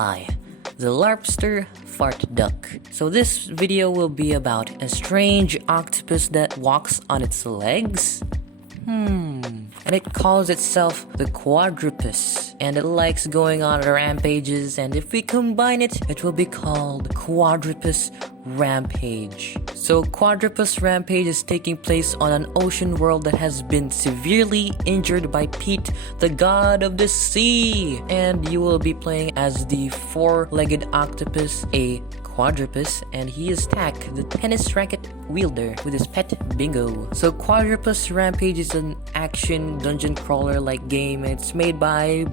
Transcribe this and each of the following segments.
I, the Larpster Fart Duck. So this video will be about a strange octopus that walks on its legs. And it calls itself the Quadropus, and it likes going on rampages, and if we combine it, it will be called Quadropus Rampage. So Quadropus Rampage is taking place on an ocean world that has been severely injured by Pete, the god of the sea, and you will be playing as the four-legged octopus, a Quadropus, and he is Tak, the tennis racket wielder, with his pet Bingo. So Quadropus Rampage is an action dungeon crawler like game, and it's made by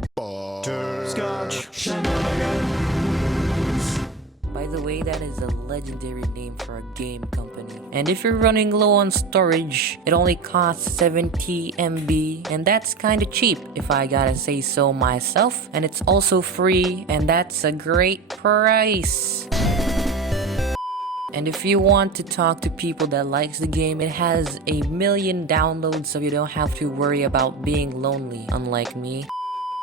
By the way, that is a legendary name for a game company. And if you're running low on storage, it only costs 70 MB, and that's kinda cheap if I gotta say so myself. And it's also free, and that's a great price. And if you want to talk to people that likes the game, it has 1 million downloads, so you don't have to worry about being lonely, unlike me.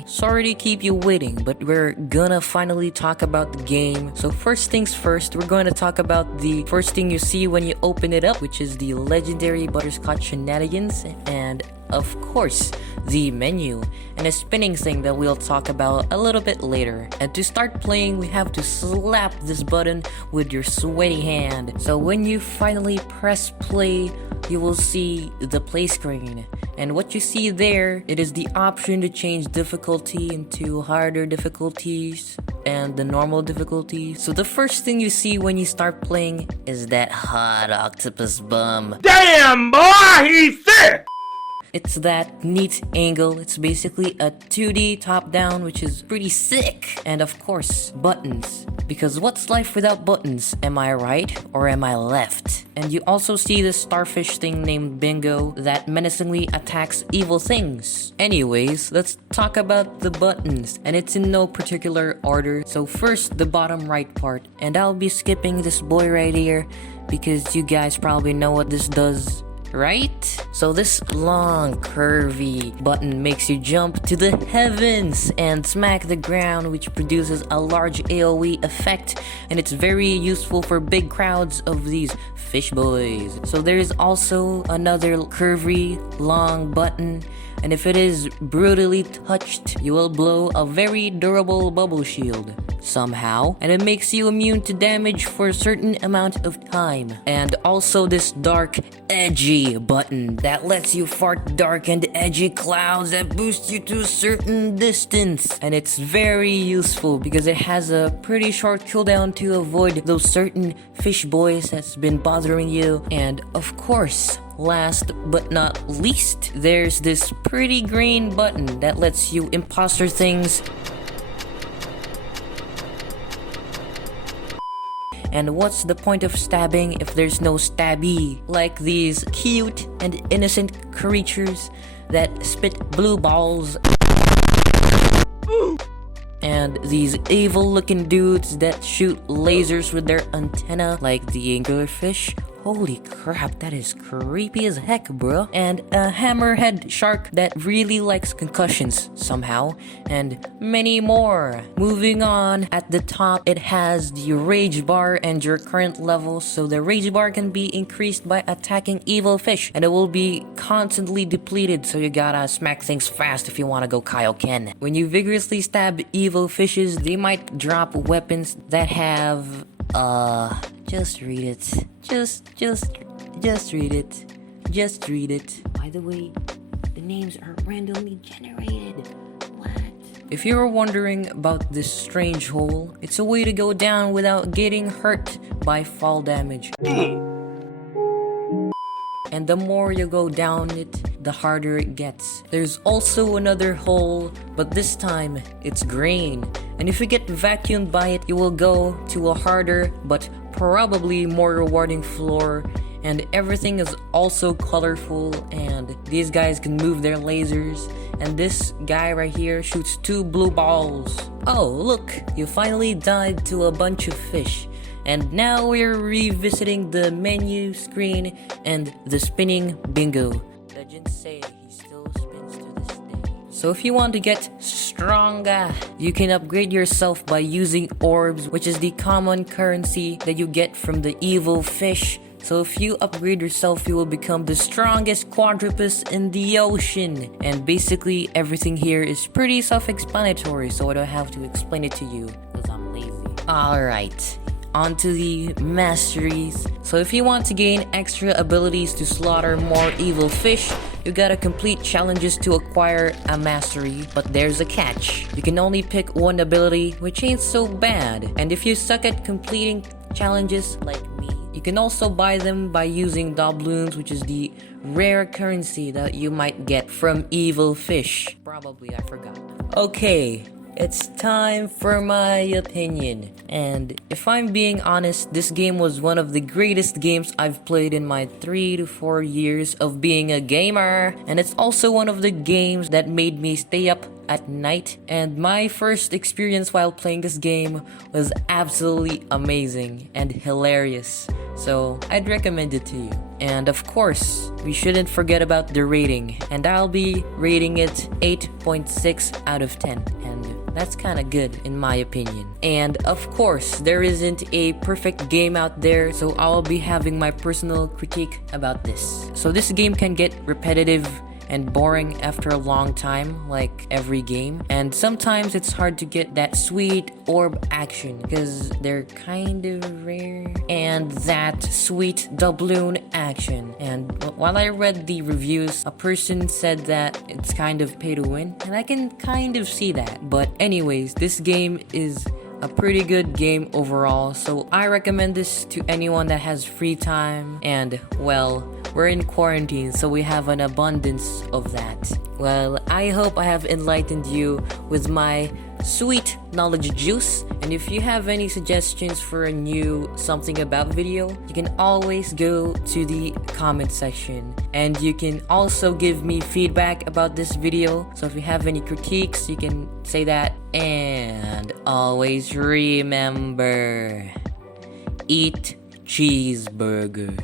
Sorry to keep you waiting, but we're gonna finally talk about the game. So first things first, we're going to talk about the first thing you see when you open it up, which is the legendary butterscotch shenanigans, and of course, the menu, and a spinning thing that we'll talk about a little bit later. And to start playing, we have to slap this button with your sweaty hand. So when you finally press play, you will see the play screen. And what you see there, it is the option to change difficulty into harder difficulties and the normal difficulty. So the first thing you see when you start playing is that hot octopus bum. Damn, boy, he's sick! It's that neat angle. It's basically a 2D top-down, which is pretty sick. And of course, buttons. Because what's life without buttons? Am I right or am I left? And you also see this starfish thing named Bingo that menacingly attacks evil things. Anyways, let's talk about the buttons. And it's in no particular order. So first, the bottom right part. And I'll be skipping this boy right here because you guys probably know what this does, right? So this long curvy button makes you jump to the heavens and smack the ground, which produces a large AoE effect, and it's very useful for big crowds of these fish boys. So there is also another curvy long button, and if it is brutally touched, you will blow a very durable bubble shield somehow, and it makes you immune to damage for a certain amount of time. And also this dark edgy button that lets you fart dark and edgy clouds that boost you to a certain distance, and it's very useful because it has a pretty short cooldown to avoid those certain fish boys that's been bothering you. And of course, last but not least, there's this pretty green button that lets you imposter things. And what's the point of stabbing if there's no stabby? Like these cute and innocent creatures that spit blue balls. And these evil looking dudes that shoot lasers with their antenna like the anglerfish. Holy crap, that is creepy as heck, bro. And a hammerhead shark that really likes concussions somehow, and many more. Moving on, at the top, it has the rage bar and your current level. So the rage bar can be increased by attacking evil fish, and it will be constantly depleted, so you gotta smack things fast if you wanna go Kaioken. When you vigorously stab evil fishes, they might drop weapons that have just read it. Just read it. Just read it. By the way, the names are randomly generated. What? If you were wondering about this strange hole, it's a way to go down without getting hurt by fall damage. And the more you go down it, the harder it gets. There's also another hole, but this time it's green. And if you get vacuumed by it, you will go to a harder but probably more rewarding floor, and everything is also colorful, and these guys can move their lasers, and this guy right here shoots 2 blue balls. Oh look, you finally died to a bunch of fish. And now we're revisiting the menu screen and the spinning Bingo. Legends say he still spins to this day. So if you want to get stronger, you can upgrade yourself by using orbs, which is the common currency that you get from the evil fish. So if you upgrade yourself, you will become the strongest quadrupus in the ocean. And basically everything here is pretty self-explanatory, so I don't have to explain it to you because I'm lazy. Alright, on to the masteries. So if you want to gain extra abilities to slaughter more evil fish, you gotta complete challenges to acquire a mastery, but there's a catch. You can only pick one ability, which ain't so bad. And if you suck at completing challenges like me, you can also buy them by using doubloons, which is the rare currency that you might get from evil fish. Probably, I forgot. Okay, it's time for my opinion. And if I'm being honest, this game was one of the greatest games I've played in my 3 to 4 years of being a gamer. And it's also one of the games that made me stay up at night. And my first experience while playing this game was absolutely amazing and hilarious. So I'd recommend it to you. And of course, we shouldn't forget about the rating. And I'll be rating it 8.6 out of 10. And that's kind of good in my opinion. And of course, there isn't a perfect game out there, so I'll be having my personal critique about this. So this game can get repetitive and boring after a long time, like every game. And sometimes it's hard to get that sweet orb action because they're kind of rare. And that sweet doubloon action. And while I read the reviews, a person said that it's kind of pay to win. And I can kind of see that. But anyways, this game is a pretty good game overall, so I recommend this to anyone that has free time. And well, we're in quarantine, so we have an abundance of that. Well, I hope I have enlightened you with my sweet knowledge juice. And if you have any suggestions for a new something about video, you can always go to the comment section. And you can also give me feedback about this video. So if you have any critiques, you can say that. And always remember, eat cheeseburger.